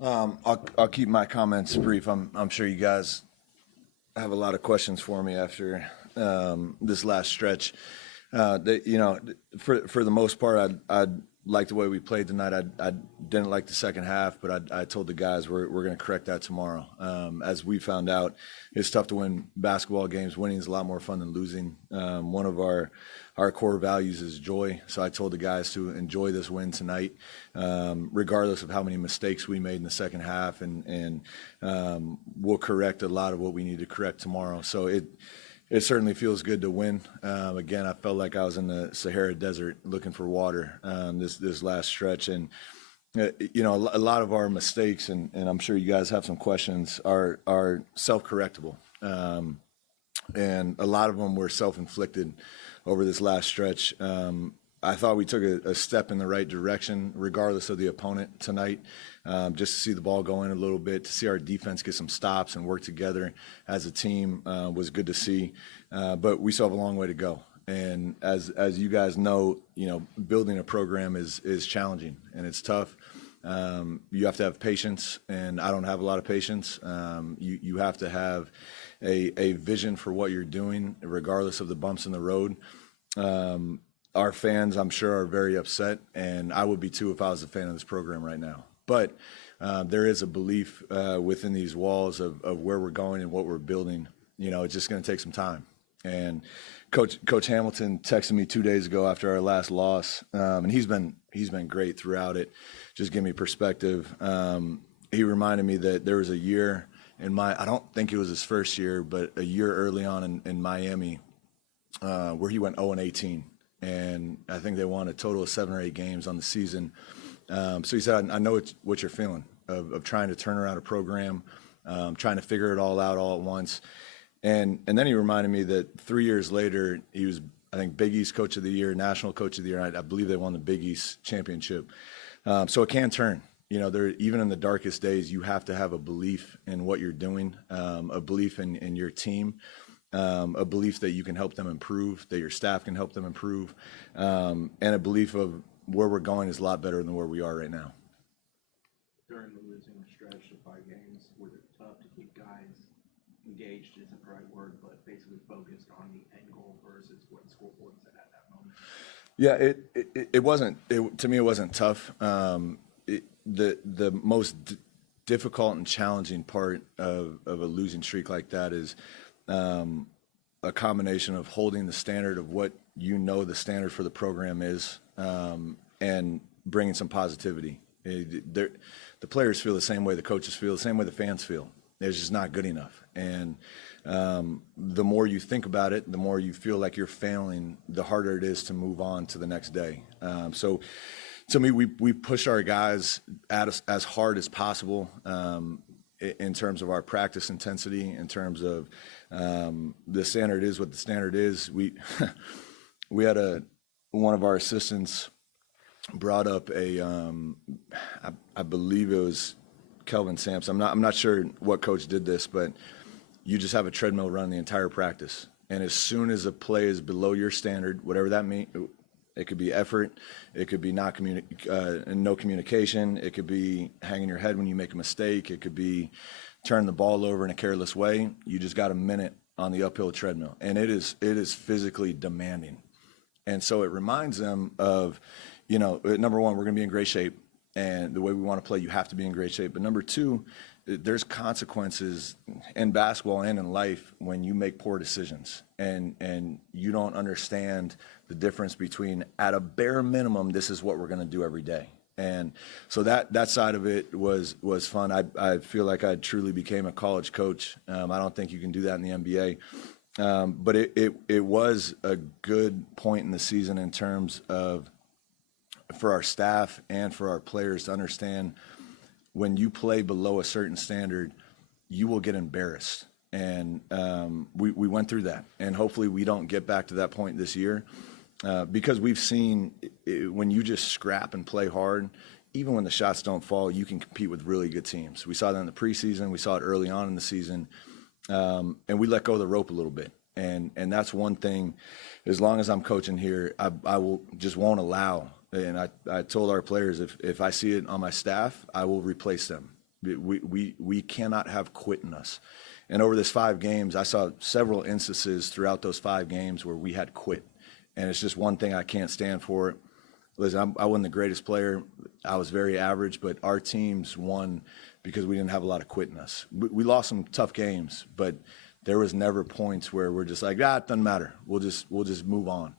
I'll keep my comments brief. I'm sure you guys have a lot of questions for me after this last stretch. For the most part, I like the way we played tonight. I didn't like the second half, but I told the guys we're going to correct that tomorrow. As we found out, it's tough to win basketball games. Winning is a lot more fun than losing. One of our core values is joy. So I told the guys to enjoy this win tonight, regardless of how many mistakes we made in the second half, and we'll correct a lot of what we need to correct tomorrow. So it certainly feels good to win. Again, I felt like I was in the Sahara Desert looking for water this last stretch. And, a lot of our mistakes, and I'm sure you guys have some questions, are self-correctable. And a lot of them were self-inflicted over this last stretch. I thought we took a step in the right direction, regardless of the opponent tonight, just to see the ball go in a little bit, to see our defense get some stops and work together as a team was good to see. But we still have a long way to go. And as you guys know, building a program is challenging and it's tough. You have to have patience, and I don't have a lot of patience. You have to have a vision for what you're doing, regardless of the bumps in the road. Our fans, I'm sure, are very upset, and I would be too if I was a fan of this program right now. But there is a belief within these walls of where we're going and what we're building. It's just going to take some time. And Coach Hamilton texted me 2 days ago after our last loss, and he's been great throughout it. Just give me perspective. He reminded me that there was a year I don't think it was his first year, but a year early on in Miami where he went 0-18. And I think they won a total of 7 or 8 games on the season. So he said, I know what you're feeling of trying to turn around a program, trying to figure it all out all at once. And then he reminded me that 3 years later, he was, I think, Big East Coach of the Year, National Coach of the Year. I believe they won the Big East Championship. So it can turn. Even in the darkest days, you have to have a belief in what you're doing, a belief in your team. A belief that you can help them improve, that your staff can help them improve, and a belief of where we're going is a lot better than where we are right now. During the losing stretch of 5 games, was it tough to keep guys engaged, isn't the right word, but basically focused on the end goal versus what the scoreboard said at that moment? Yeah, it wasn't, to me, it wasn't tough. The most difficult and challenging part of a losing streak like that is a combination of holding the standard of what the standard for the program is, and bringing some positivity. The players feel the same way the coaches feel, the same way the fans feel. It's just not good enough. And the more you think about it, the more you feel like you're failing, the harder it is to move on to the next day. So to me, we push our guys as hard as possible, in terms of our practice intensity, in terms of the standard is what the standard is. We had one of our assistants brought up I believe it was Kelvin Sampson. I'm not sure what coach did this, but you just have a treadmill run the entire practice, and as soon as a play is below your standard, whatever that means. It could be effort. It could be no communication. It could be hanging your head when you make a mistake. It could be turning the ball over in a careless way. You just got a minute on the uphill treadmill, and it is physically demanding. And so it reminds them of, number one, we're going to be in great shape, and the way we want to play, you have to be in great shape. But number two, there's consequences in basketball and in life when you make poor decisions, and you don't understand the difference between, at a bare minimum, this is what we're going to do every day. And so that side of it was fun. I feel like I truly became a college coach. I don't think you can do that in the NBA. But it was a good point in the season in terms of, for our staff and for our players to understand, when you play below a certain standard, you will get embarrassed. And we went through that. And hopefully we don't get back to that point this year. Because we've seen when you just scrap and play hard, even when the shots don't fall, you can compete with really good teams. We saw that in the preseason. We saw it early on in the season. And we let go of the rope a little bit. And that's one thing, as long as I'm coaching here, I won't allow. And I told our players, if I see it on my staff, I will replace them. We cannot have quit in us. And over this 5 games, I saw several instances throughout those 5 games where we had quit. And it's just one thing I can't stand for. Listen, I wasn't the greatest player. I was very average, but our teams won because we didn't have a lot of quit in us. We lost some tough games, but there was never points where we're just like, it doesn't matter. We'll just move on.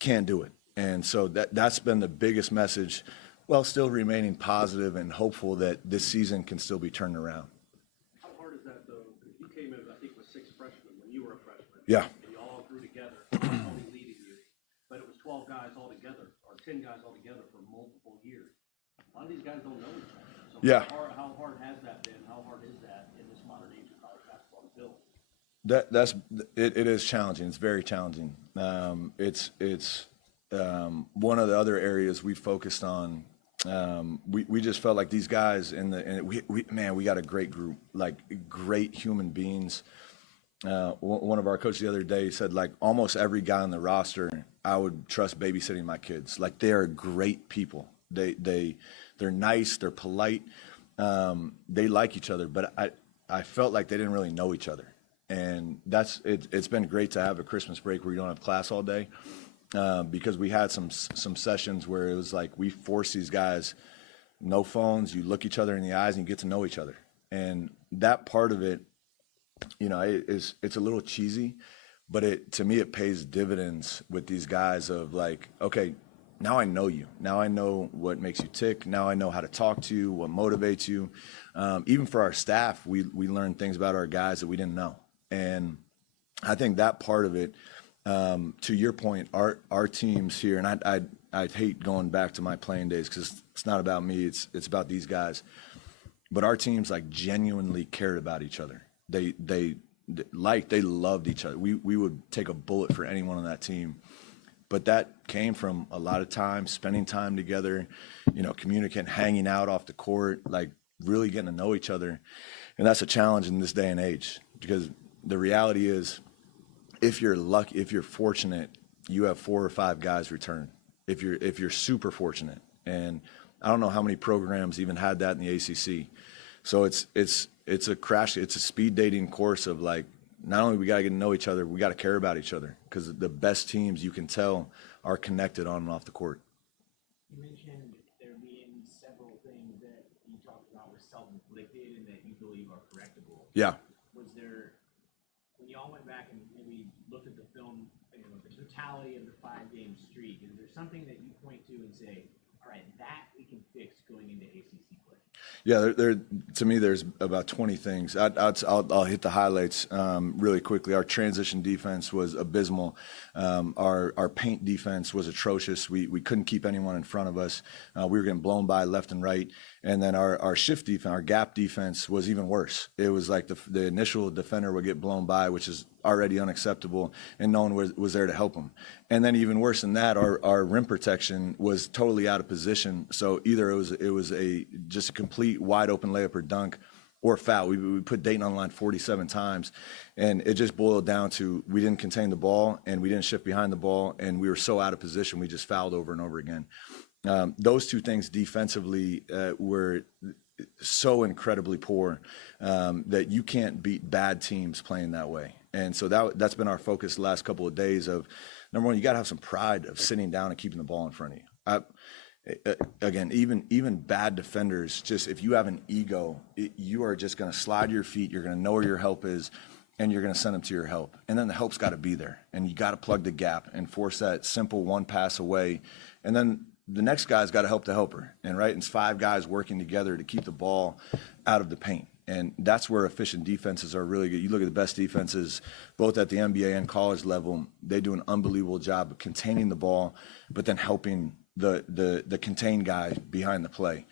Can't do it. And so that's been the biggest message, while still remaining positive and hopeful that this season can still be turned around. How hard is that, though? You came in, I think, with 6 freshmen when you were a freshman. Yeah. And you all grew together, only leading you. But it was 12 guys all together, or 10 guys all together for multiple years. A lot of these guys don't know each other. So Yeah. how hard has that been? How hard is that in this modern age of college basketball to build? It is challenging. It's very challenging. It's one of the other areas we focused on. We just felt like these guys we got a great group, like great human beings. One of our coaches the other day said, like, almost every guy on the roster, I would trust babysitting my kids. Like, they are great people. They're nice. They're polite. They like each other, but I felt like they didn't really know each other. And it's been great to have a Christmas break where you don't have class all day. Because we had some sessions where it was like we force these guys, no phones, you look each other in the eyes and you get to know each other. And that part of it, it's a little cheesy, but to me it pays dividends with these guys of like, okay, now I know you. Now I know what makes you tick. Now I know how to talk to you, what motivates you. Even for our staff, we learn things about our guys that we didn't know. And I think that part of it, to your point, our teams here, and I'd hate going back to my playing days because it's not about me, it's about these guys. But our teams like genuinely cared about each other. They loved each other. We would take a bullet for anyone on that team. But that came from a lot of time, spending time together, communicating, hanging out off the court, like really getting to know each other. And that's a challenge in this day and age because the reality is, if you're lucky, if you're fortunate, you have 4 or 5 guys return. If you're super fortunate, and I don't know how many programs even had that in the ACC. So it's a speed dating course of like, not only we got to get to know each other, we got to care about each other because the best teams you can tell are connected on and off the court. You mentioned there being several things that you talked about were self-inflicted and that you believe are correctable. Yeah. Was there, when y'all went back and maybe looked at the film, the totality of the 5-game streak, is there something that you point to and say, all right, that we can fix going into ACC play? Yeah, to me, there's about 20 things. I'll hit the highlights really quickly. Our transition defense was abysmal. Our paint defense was atrocious. We couldn't keep anyone in front of us. We were getting blown by left and right. And then our shift defense, our gap defense was even worse. It was like the initial defender would get blown by, which is already unacceptable, and no one was there to help him. And then even worse than that, our rim protection was totally out of position. So either it was just a complete wide open layup or dunk or foul. We put Dayton on the line 47 times, and it just boiled down to we didn't contain the ball and we didn't shift behind the ball, and we were so out of position we just fouled over and over again. Those two things defensively were so incredibly poor that you can't beat bad teams playing that way. And so that's been our focus the last couple of days of, number one, you got to have some pride of sitting down and keeping the ball in front of you. Again, even bad defenders, just if you have an ego, you are just going to slide your feet. You're going to know where your help is, and you're going to send them to your help. And then the help's got to be there, and you got to plug the gap and force that simple one pass away. And then the next guy's got to help the helper, and it's 5 guys working together to keep the ball out of the paint. And that's where efficient defenses are really good. You look at the best defenses, both at the NBA and college level, they do an unbelievable job of containing the ball, but then helping the contained guy behind the play.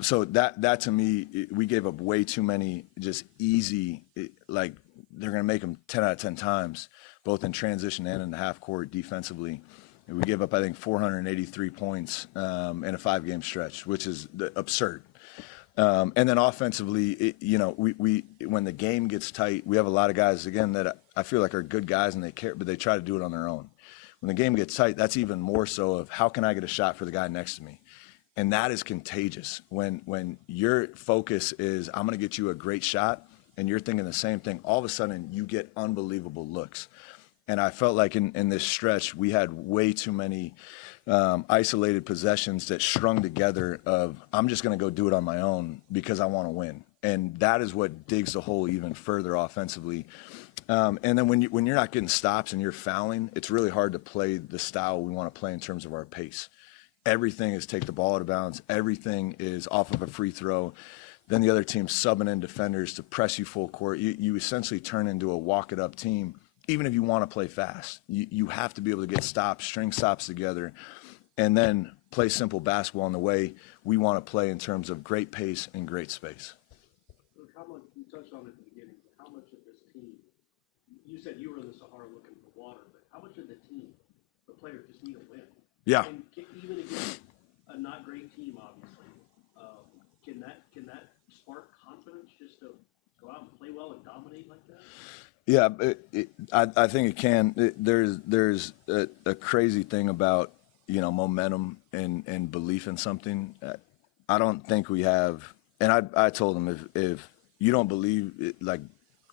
So that to me, we gave up way too many just easy, like they're going to make them 10 out of 10 times, both in transition and in the half court defensively. And we gave up, I think, 483 points in a 5-game stretch, which is absurd. And then offensively, we when the game gets tight, we have a lot of guys, again, that I feel like are good guys and they care, but they try to do it on their own. When the game gets tight, that's even more so of how can I get a shot for the guy next to me? And that is contagious. When your focus is, I'm going to get you a great shot, and you're thinking the same thing, all of a sudden you get unbelievable looks. And I felt like in this stretch, we had way too many isolated possessions that strung together of, I'm just going to go do it on my own because I want to win. And that is what digs the hole even further offensively. And then when you're not getting stops and you're fouling, it's really hard to play the style we want to play in terms of our pace. Everything is take the ball out of bounds. Everything is off of a free throw. Then the other team subbing in defenders to press you full court. You essentially turn into a walk-it-up team. Even if you want to play fast, you have to be able to get stops, string stops together, and then play simple basketball in the way we want to play in terms of great pace and great space. How much, you touched on it at the beginning, how much of this team, you said you were in the Sahara looking for water, but how much of the team, the players just need a win? Yeah. And even against a not great team, obviously, can that spark confidence just to go out and play well and dominate like that? Yeah, I think it can. There's a crazy thing about, momentum and belief in something. I don't think we have, and I told them if you don't believe it, like,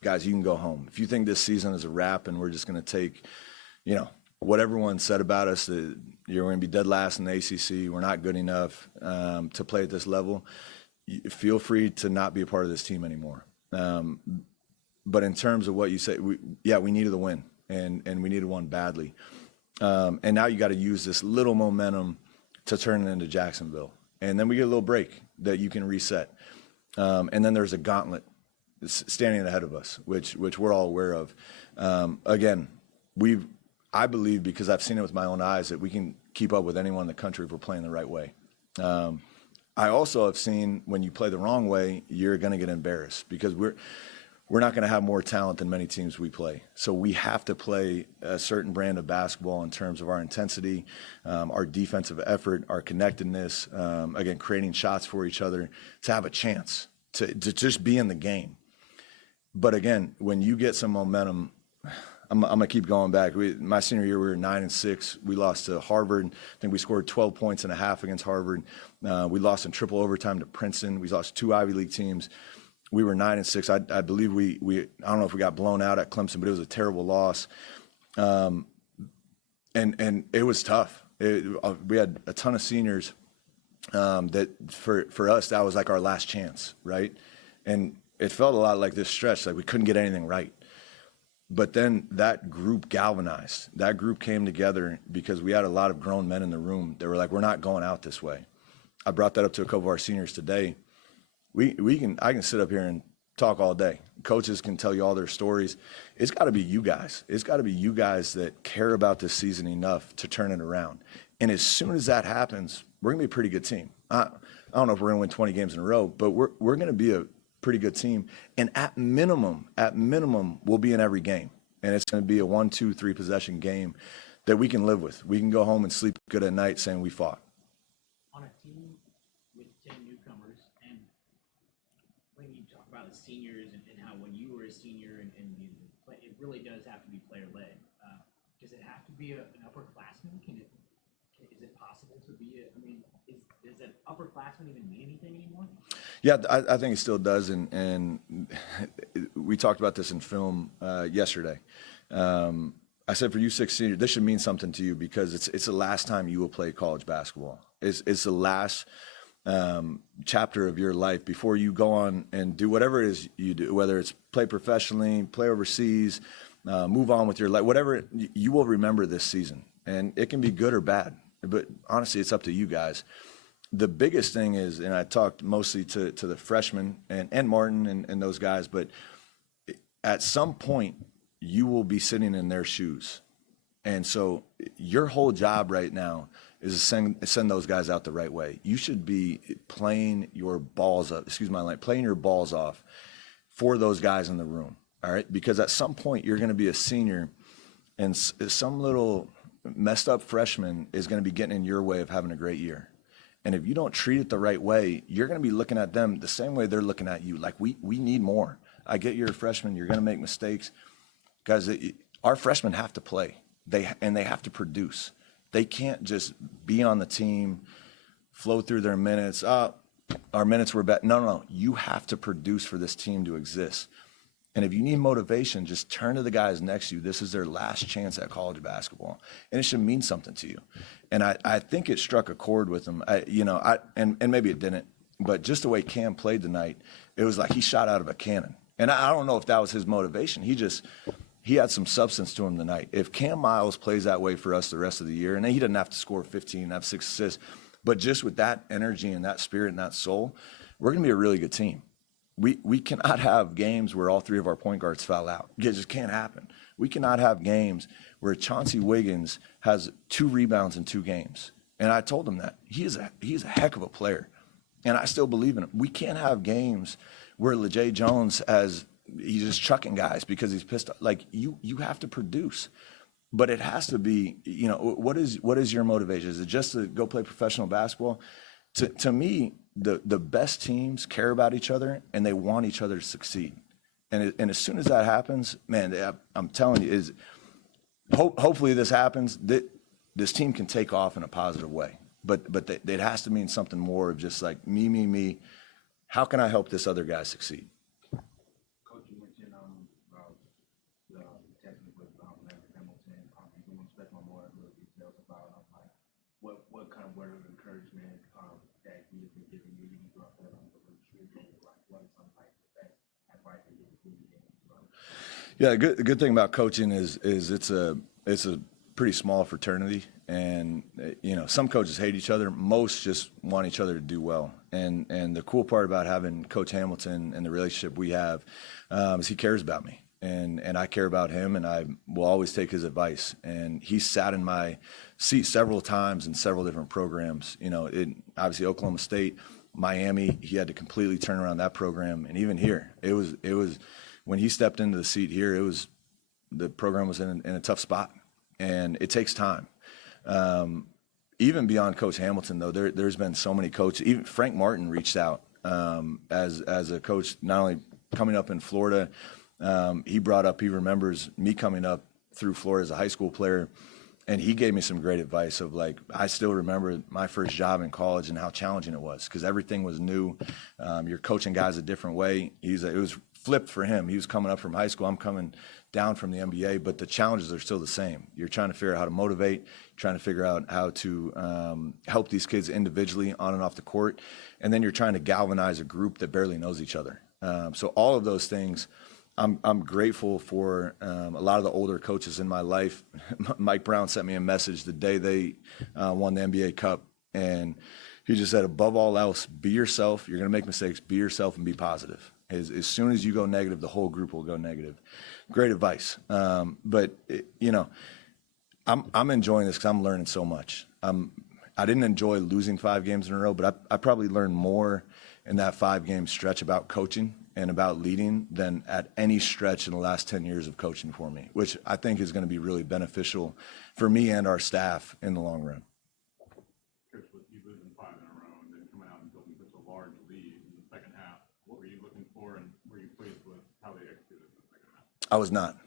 guys, you can go home. If you think this season is a wrap and we're just going to take, what everyone said about us, that you're going to be dead last in the ACC, we're not good enough to play at this level, feel free to not be a part of this team anymore. But in terms of what you say, we needed the win, and we needed one badly. And now you got to use this little momentum to turn it into Jacksonville. And then we get a little break that you can reset. And then there's a gauntlet standing ahead of us, which we're all aware of. Again, I believe, because I've seen it with my own eyes, that we can keep up with anyone in the country if we're playing the right way. I also have seen when you play the wrong way, you're going to get embarrassed, because we're not going to have more talent than many teams we play. So we have to play a certain brand of basketball in terms of our intensity, our defensive effort, our connectedness, again, creating shots for each other to have a chance to just be in the game. But again, when you get some momentum, I'm going to keep going back. My senior year, we were 9-6. We lost to Harvard. I think we scored 12 points and a half against Harvard. We lost in triple overtime to Princeton. We lost 2 Ivy League teams. We were 9-6. I believe we I don't know if we got blown out at Clemson, but it was a terrible loss. And it was tough. We had a ton of seniors that for us, that was like our last chance, right? And it felt a lot like this stretch, like we couldn't get anything right. But then that group galvanized. That group came together because we had a lot of grown men in the room that were like, we're not going out this way. I brought that up to a couple of our seniors today. I can sit up here and talk all day. Coaches can tell you all their stories. It's got to be you guys. It's got to be you guys that care about this season enough to turn it around. And as soon as that happens, we're going to be a pretty good team. I don't know if we're going to win 20 games in a row, but we're going to be a pretty good team. And at minimum, we'll be in every game. And it's going to be a 1, 2, 3 possession game that we can live with. We can go home and sleep good at night saying we fought. On a team with 10 newcomers, and when you talk about the seniors and how when you were a senior and it really does have to be player-led. Does it have to be an upperclassman? Is it possible to be does an upperclassman even mean anything anymore? Yeah, I think it still does, and we talked about this in film yesterday. I said, for you 6 seniors, this should mean something to you, because it's the last time you will play college basketball. It's the last chapter of your life before you go on and do whatever it is you do, whether it's play professionally, play overseas, move on with your life, whatever. You will remember this season, and it can be good or bad. But honestly, it's up to you guys. The biggest thing is, and I talked mostly to the freshmen and Martin and those guys, but at some point you will be sitting in their shoes. And so your whole job right now is to send those guys out the right way. You should be playing your balls up, playing your balls off for those guys in the room. All right. Because at some point you're going to be a senior, and some little messed up freshman is going to be getting in your way of having a great year. And if you don't treat it the right way, you're going to be looking at them the same way they're looking at you. Like, we need more. I get you're a freshman. You're going to make mistakes. Guys, our freshmen have to play. They have to produce. They can't just be on the team flow through their minutes. Our minutes were bad. No. You have to produce for this team to exist. And if you need motivation, just turn to the guys next to you. This is their last chance at college basketball, and it should mean something to you. And I think it struck a chord with them. And maybe it didn't, but just the way Cam played tonight, it was like he shot out of a cannon. And I don't know if that was his motivation. He had some substance to him tonight. If Cam Miles plays that way for us the rest of the year, and he doesn't have to score 15, have 6 assists, but just with that energy and that spirit and that soul, we're going to be a really good team. We cannot have games where all 3 of our point guards foul out. It just can't happen. We cannot have games where Chauncey Wiggins has 2 rebounds in 2 games. And I told him that. He is a heck of a player. And I still believe in him. We can't have games where LeJay Jones he's just chucking guys because he's pissed off. Like, you have to produce. But it has to be, what is your motivation? Is it just to go play professional basketball? To me, the best teams care about each other and they want each other to succeed. And as soon as that happens, man, I'm telling you, hopefully this happens. This team can take off in a positive way. But it has to mean something more of just like me. How can I help this other guy succeed? Coach, you mentioned about the technique with Hamilton. You want to step on more little details about like what kind of word of encouragement that he has been giving you throughout the street, like what is some like the best advice that you've been giving? Yeah, the good thing about coaching is it's a pretty small fraternity, and some coaches hate each other. Most just want each other to do well. And the cool part about having Coach Hamilton and the relationship we have is he cares about me, and I care about him, and I will always take his advice. And he sat in my seat several times in several different programs. Obviously Oklahoma State, Miami, he had to completely turn around that program, and even here, it was when he stepped into the seat here, the program was in a tough spot, and it takes time. Even beyond Coach Hamilton, though, there's been so many coaches. Even Frank Martin reached out as a coach, not only coming up in Florida. He remembers me coming up through Florida as a high school player, and he gave me some great advice of like, I still remember my first job in college and how challenging it was because everything was new. You're coaching guys a different way. It was flipped for him. He was coming up from high school. I'm coming down from the NBA, but the challenges are still the same. You're trying to figure out how to motivate, trying to figure out how to help these kids individually on and off the court, and then you're trying to galvanize a group that barely knows each other. So all of those things, I'm grateful for a lot of the older coaches in my life. Mike Brown sent me a message the day they won the NBA Cup, and he just said, above all else, be yourself. You're going to make mistakes. Be yourself and be positive. As soon as you go negative, the whole group will go negative. Great advice. But I'm enjoying this because I'm learning so much. I didn't enjoy losing 5 games in a row, but I probably learned more in that 5-game stretch about coaching and about leading than at any stretch in the last 10 years of coaching for me, which I think is going to be really beneficial for me and our staff in the long run. Chris, with you losing 5 in a row and then coming out and building such a large lead in the second half, what were you looking for and were you pleased with how they executed in the second half? I was not.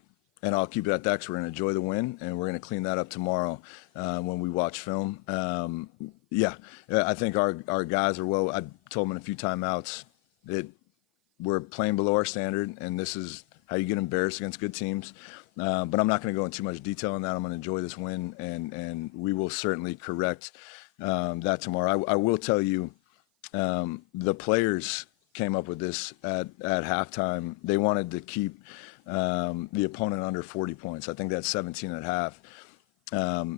And I'll keep it at that because we're going to enjoy the win, and we're going to clean that up tomorrow when we watch film. I think our guys are well. I told them in a few timeouts that we're playing below our standard, and this is how you get embarrassed against good teams. But I'm not going to go into too much detail on that. I'm going to enjoy this win, and we will certainly correct that tomorrow. I will tell you, the players came up with this at halftime. They wanted to keep the opponent under 40 points. I think that's 17 at half.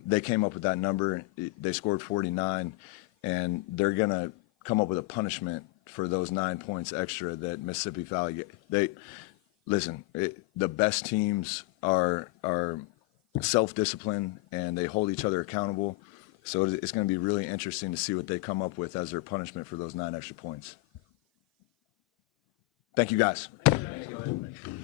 They came up with that number. They scored 49, and they're going to come up with a punishment for those 9 points extra that Mississippi Valley. The best teams are self-disciplined and they hold each other accountable. So it's going to be really interesting to see what they come up with as their punishment for those 9 extra points. Thank you, guys. Thank you.